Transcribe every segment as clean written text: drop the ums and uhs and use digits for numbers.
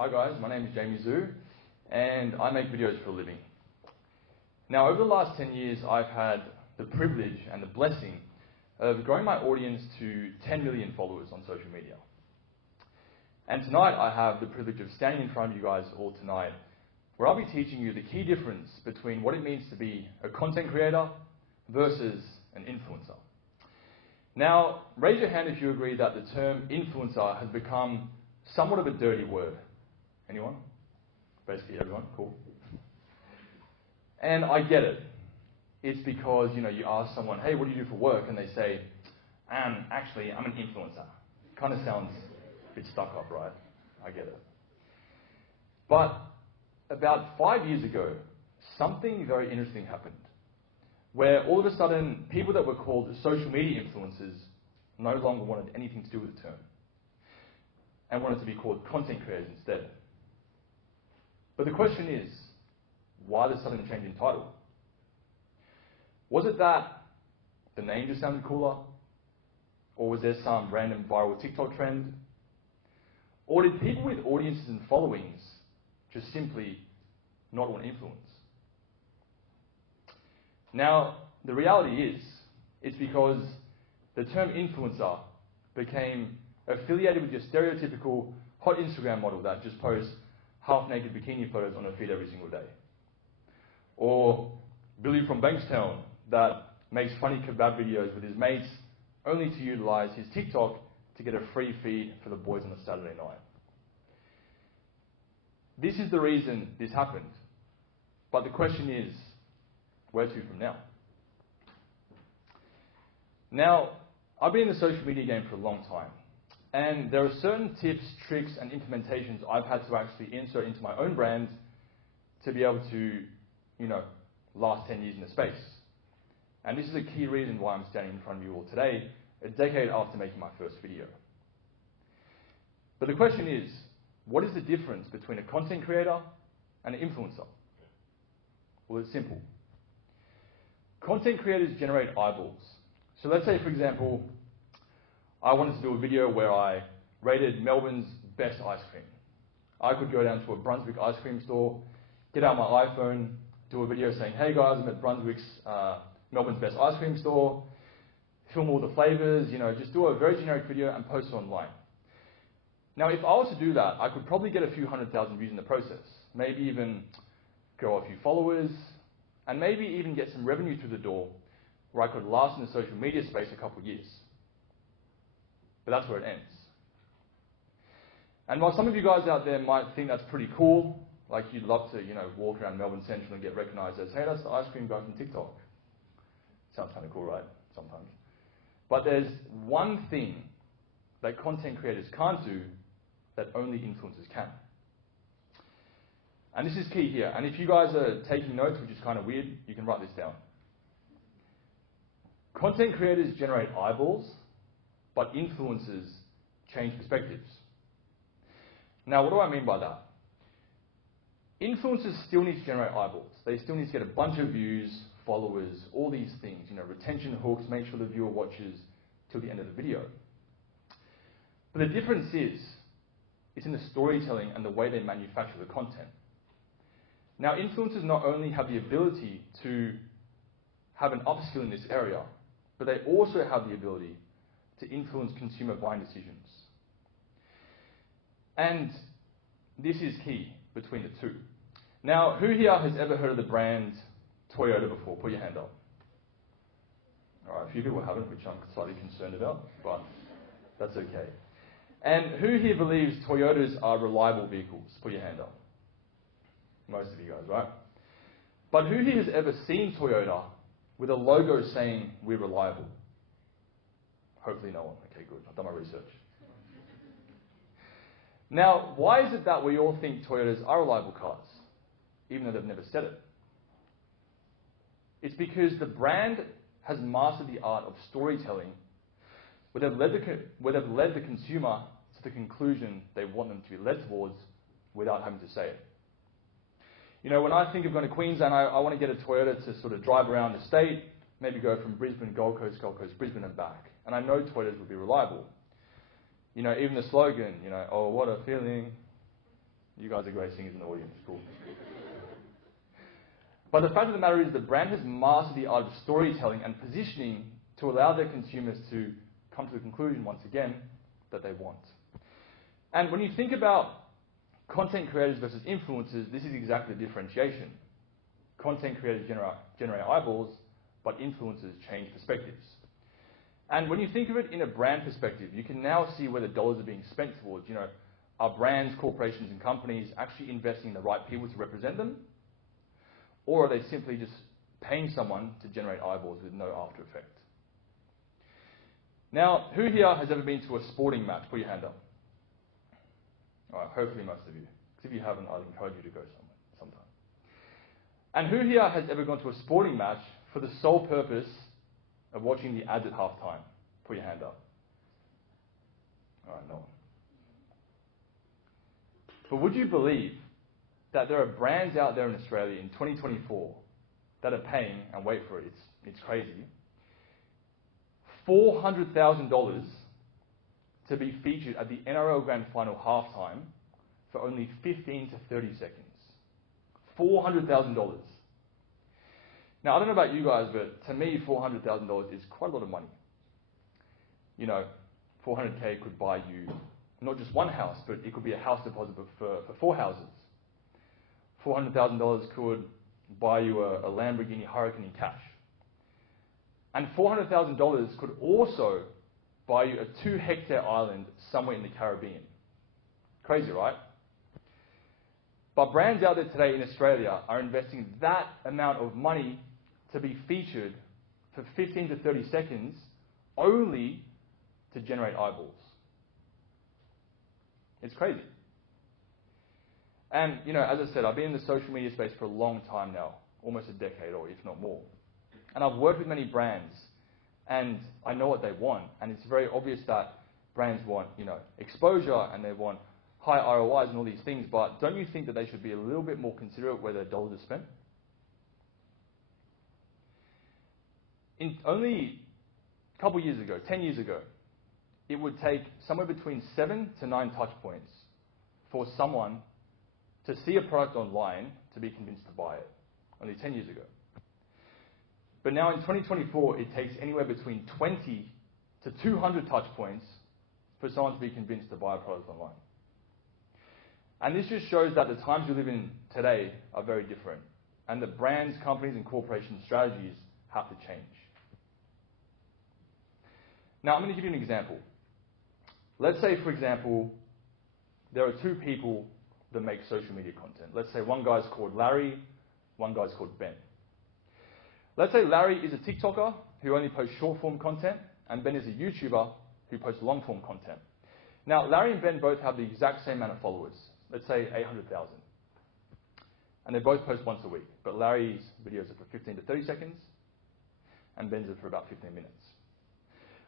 Hi guys, my name is Jamie Zhu, and I make videos for a living. Now, over the last 10 years, I've had the privilege and the blessing of growing my audience to 10 million followers on social media. And tonight, I have the privilege of standing in front of you guys all tonight, where I'll be teaching you the key difference between what it means to be a content creator versus an influencer. Now, raise your hand if you agree that the term influencer has become somewhat of a dirty word. Anyone? Basically everyone, cool. And I get it. It's because, you ask someone, hey, what do you do for work? And they say, actually, I'm an influencer. Kind of sounds a bit stuck up, right? I get it. But about 5 years ago, something very interesting happened, where all of a sudden, people that were called social media influencers no longer wanted anything to do with the term, and wanted to be called content creators instead. But the question is, why the sudden change in title? Was it that the name just sounded cooler? Or was there some random viral TikTok trend? Or did people with audiences and followings just simply not want influence? Now, the reality is, it's because the term influencer became affiliated with your stereotypical hot Instagram model that just posts half-naked bikini photos on her feed every single day. Or Billy from Bankstown that makes funny kebab videos with his mates only to utilize his TikTok to get a free feed for the boys on a Saturday night. This is the reason this happened. But the question is, where to from now? Now, I've been in the social media game for a long time. And there are certain tips, tricks, and implementations I've had to actually insert into my own brand to be able to, last 10 years in the space. And this is a key reason why I'm standing in front of you all today, a decade after making my first video. But the question is, what is the difference between a content creator and an influencer? Well, it's simple. Content creators generate eyeballs. So let's say, for example, I wanted to do a video where I rated Melbourne's best ice cream. I could go down to a Brunswick ice cream store, get out my iPhone, do a video saying, hey guys, I'm at Brunswick's Melbourne's best ice cream store, film all the flavors, just do a very generic video and post it online. Now, if I was to do that, I could probably get a few 100,000 views in the process, maybe even grow a few followers, and maybe even get some revenue through the door where I could last in the social media space a couple of years. But that's where it ends. And while some of you guys out there might think that's pretty cool, like you'd love to, walk around Melbourne Central and get recognized as, hey, that's the ice cream guy from TikTok. Sounds kind of cool, right? Sometimes. But there's one thing that content creators can't do that only influencers can. And this is key here. And if you guys are taking notes, which is kind of weird, you can write this down. Content creators generate eyeballs, but influencers change perspectives. Now, what do I mean by that? Influencers still need to generate eyeballs. They still need to get a bunch of views, followers, all these things, retention hooks, make sure the viewer watches till the end of the video. But the difference is, it's in the storytelling and the way they manufacture the content. Now, influencers not only have the ability to have an upskill in this area, but they also have the ability to influence consumer buying decisions. And this is key between the two. Now, who here has ever heard of the brand Toyota before? Put your hand up. All right, a few people haven't, which I'm slightly concerned about, but that's okay. And who here believes Toyotas are reliable vehicles? Put your hand up. Most of you guys, right? But who here has ever seen Toyota with a logo saying, we're reliable? Hopefully no one. Okay, good. I've done my research. Now, why is it that we all think Toyotas are reliable cars, even though they've never said it? It's because the brand has mastered the art of storytelling, where they've led the consumer to the conclusion they want them to be led towards without having to say it. When I think of going to Queensland, I want to get a Toyota to sort of drive around the state, maybe go from Brisbane, Gold Coast, Brisbane and back. And I know Toyotas would be reliable. Even the slogan, oh, what a feeling, You guys are great singers in the audience, cool. But the fact of the matter is the brand has mastered the art of storytelling and positioning to allow their consumers to come to the conclusion, once again, that they want. And when you think about content creators versus influencers, this is exactly the differentiation. Content creators generate eyeballs, but influencers change perspectives. And when you think of it in a brand perspective, you can now see where the dollars are being spent towards. Are brands, corporations, and companies actually investing in the right people to represent them? Or are they simply just paying someone to generate eyeballs with no after effect? Now, who here has ever been to a sporting match? Put your hand up. All right, hopefully most of you. Because if you haven't, I'd encourage you to go sometime. And who here has ever gone to a sporting match for the sole purpose of watching the ads at halftime? Put your hand up. All right, no one. But would you believe that there are brands out there in Australia in 2024 that are paying, and wait for it, it's crazy, $400,000 to be featured at the NRL Grand Final halftime for only 15 to 30 seconds. $400,000. Now, I don't know about you guys, but to me, $400,000 is quite a lot of money. 400K could buy you not just one house, but it could be a house deposit for 4 houses. $400,000 could buy you a Lamborghini Hurricane in cash. And $400,000 could also buy you a 2-hectare island somewhere in the Caribbean. Crazy, right? But brands out there today in Australia are investing that amount of money to be featured for 15 to 30 seconds only to generate eyeballs. It's crazy. And, as I said, I've been in the social media space for a long time now, almost a decade or if not more. And I've worked with many brands, and I know what they want. And it's very obvious that brands want, exposure, and they want high ROIs and all these things. But don't you think that they should be a little bit more considerate where their dollars are spent? In only a couple years ago, 10 years ago, it would take somewhere between 7 to 9 touch points for someone to see a product online to be convinced to buy it. Only 10 years ago. But now in 2024, it takes anywhere between 20 to 200 touch points for someone to be convinced to buy a product online. And this just shows that the times we live in today are very different. And that brands, companies, and corporation strategies have to change. Now, I'm going to give you an example. Let's say, for example, there are 2 people that make social media content. Let's say one guy's called Larry, one guy's called Ben. Let's say Larry is a TikToker who only posts short-form content, and Ben is a YouTuber who posts long-form content. Now, Larry and Ben both have the exact same amount of followers. Let's say 800,000. And they both post once a week. But Larry's videos are for 15 to 30 seconds, and Ben's are for about 15 minutes.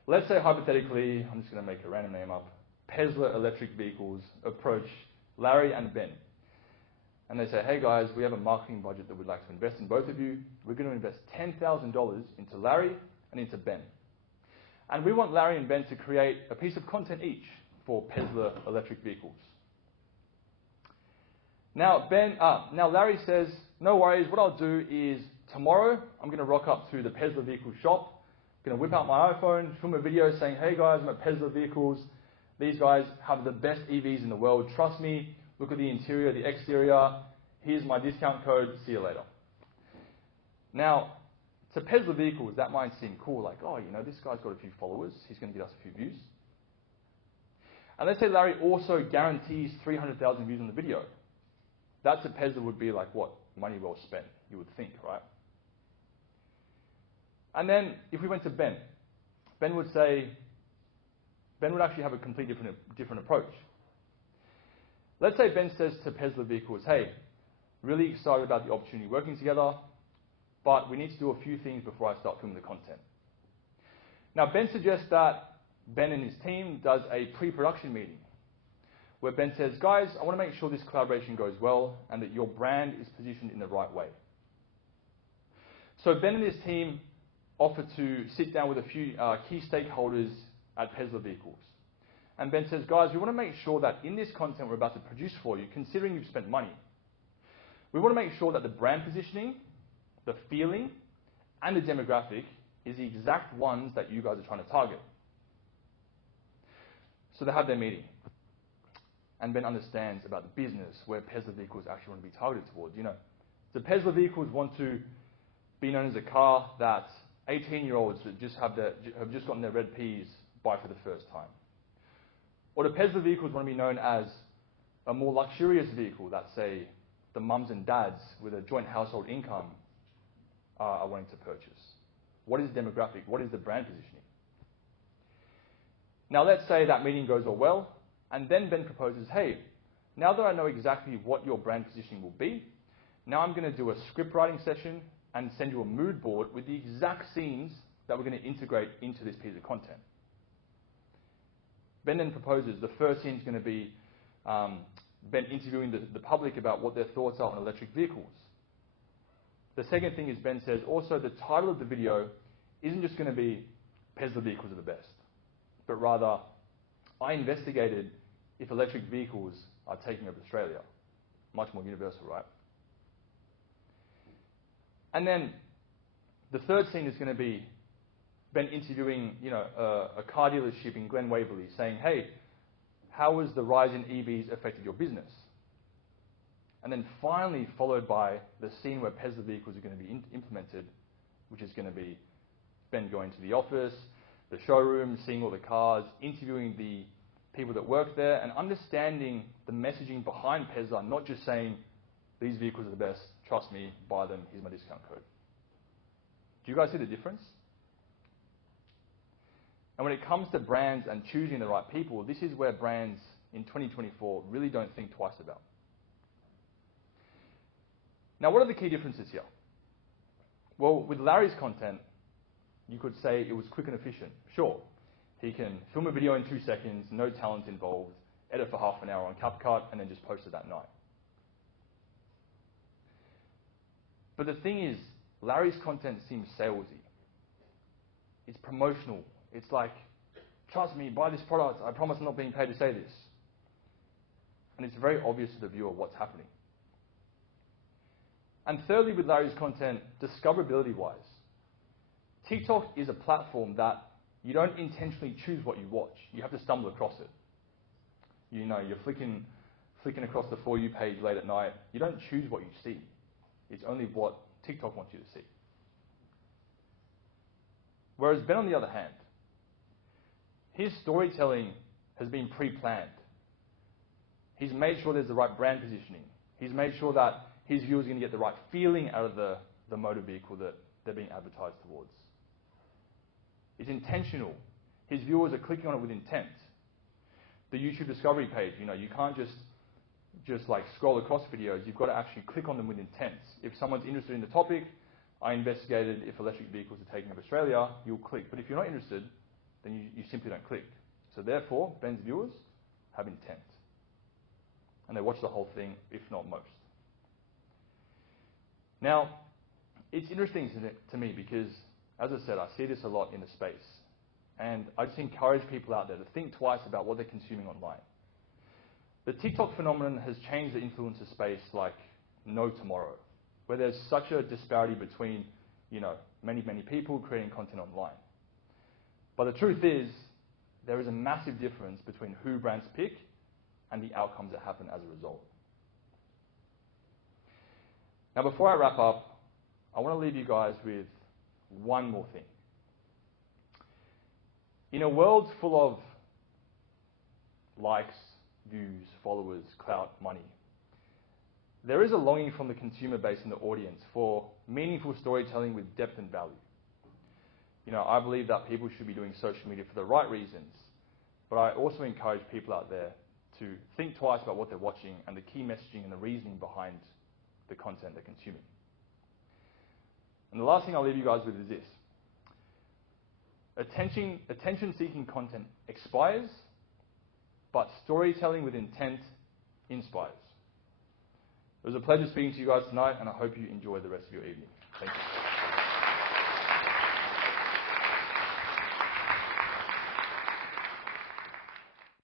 Let's say, hypothetically, I'm just going to make a random name up, Tesla electric vehicles approach Larry and Ben. And they say, hey guys, we have a marketing budget that we'd like to invest in both of you. We're going to invest $10,000 into Larry and into Ben. And we want Larry and Ben to create a piece of content each for Tesla electric vehicles. Now, Larry says, no worries, what I'll do is tomorrow I'm going to rock up to the Tesla vehicle shop. I'm going to whip out my iPhone, film a video saying, hey guys, I'm at Tesla Vehicles. These guys have the best EVs in the world. Trust me. Look at the interior, the exterior. Here's my discount code. See you later. Now, to Tesla Vehicles, that might seem cool. Like, oh, this guy's got a few followers. He's going to get us a few views. And let's say Larry also guarantees 300,000 views on the video. That to Tesla would be like, what? Money well spent, you would think, right? And then if we went to Ben, Ben would actually have a completely different approach. Let's say Ben says to Tesla Vehicles, hey, really excited about the opportunity working together, but we need to do a few things before I start filming the content. Now, Ben suggests that Ben and his team does a pre-production meeting where Ben says, guys, I want to make sure this collaboration goes well and that your brand is positioned in the right way. So Ben and his team offer to sit down with a few key stakeholders at Tesla Vehicles And Ben says, guys, we want to make sure that in this content we're about to produce for you, considering you've spent money, we want to make sure that the brand positioning, the feeling, and the demographic is the exact ones that you guys are trying to target. So they have their meeting. And Ben understands about the business where Tesla vehicles actually want to be targeted towards. You know, the Tesla vehicles want to be known as a car that 18-year-olds that have just gotten their red Ps buy for the first time. Or the Tesla vehicles want to be known as a more luxurious vehicle that, say, the mums and dads with a joint household income are wanting to purchase. What is the demographic? What is the brand positioning? Now let's say that meeting goes all well, and then Ben proposes, hey, now that I know exactly what your brand positioning will be, now I'm going to do a script writing session and send you a mood board with the exact scenes that we're going to integrate into this piece of content. Ben then proposes the first scene is going to be Ben interviewing the public about what their thoughts are on electric vehicles. The second thing is Ben says also the title of the video isn't just going to be Tesla vehicles are the best, but rather I investigated if electric vehicles are taking over Australia. Much more universal, right? And then the third scene is going to be Ben interviewing, a car dealership in Glen Waverley, saying, "Hey, how has the rise in EVs affected your business?" And then finally followed by the scene where Tesla vehicles are going to be implemented, which is going to be Ben going to the office, the showroom, seeing all the cars, interviewing the people that work there, and understanding the messaging behind Tesla, not just saying, "These vehicles are the best, trust me, buy them, here's my discount code." Do you guys see the difference? And when it comes to brands and choosing the right people, this is where brands in 2024 really don't think twice about. Now, what are the key differences here? Well, with Larry's content, you could say it was quick and efficient. Sure, he can film a video in 2 seconds, no talent involved, edit for half an hour on CapCut, and then just post it that night. But the thing is, Larry's content seems salesy. It's promotional. It's like, trust me, buy this product. I promise I'm not being paid to say this. And it's very obvious to the viewer what's happening. And thirdly, with Larry's content, discoverability-wise, TikTok is a platform that you don't intentionally choose what you watch. You have to stumble across it. You're flicking across the For You page late at night. You don't choose what you see. It's only what TikTok wants you to see. Whereas Ben, on the other hand, his storytelling has been pre-planned. He's made sure there's the right brand positioning. He's made sure that his viewers are going to get the right feeling out of the motor vehicle that they're being advertised towards. It's intentional. His viewers are clicking on it with intent. The YouTube discovery page, you can't just like scroll across videos. You've got to actually click on them with intent. If someone's interested in the topic, I investigated if electric vehicles are taking over Australia, you'll click. But if you're not interested, then you simply don't click. So therefore, Ben's viewers have intent. And they watch the whole thing, if not most. Now, it's interesting to me because, as I said, I see this a lot in the space. And I just encourage people out there to think twice about what they're consuming online. The TikTok phenomenon has changed the influencer space like no tomorrow, where there's such a disparity between, many, many people creating content online. But the truth is, there is a massive difference between who brands pick and the outcomes that happen as a result. Now, before I wrap up, I want to leave you guys with one more thing. In a world full of likes, views, followers, clout, money, there is a longing from the consumer base and the audience for meaningful storytelling with depth and value. I believe that people should be doing social media for the right reasons, but I also encourage people out there to think twice about what they're watching and the key messaging and the reasoning behind the content they're consuming. And the last thing I'll leave you guys with is this. Attention-seeking content expires, but storytelling with intent inspires. It was a pleasure speaking to you guys tonight, and I hope you enjoy the rest of your evening. Thank you.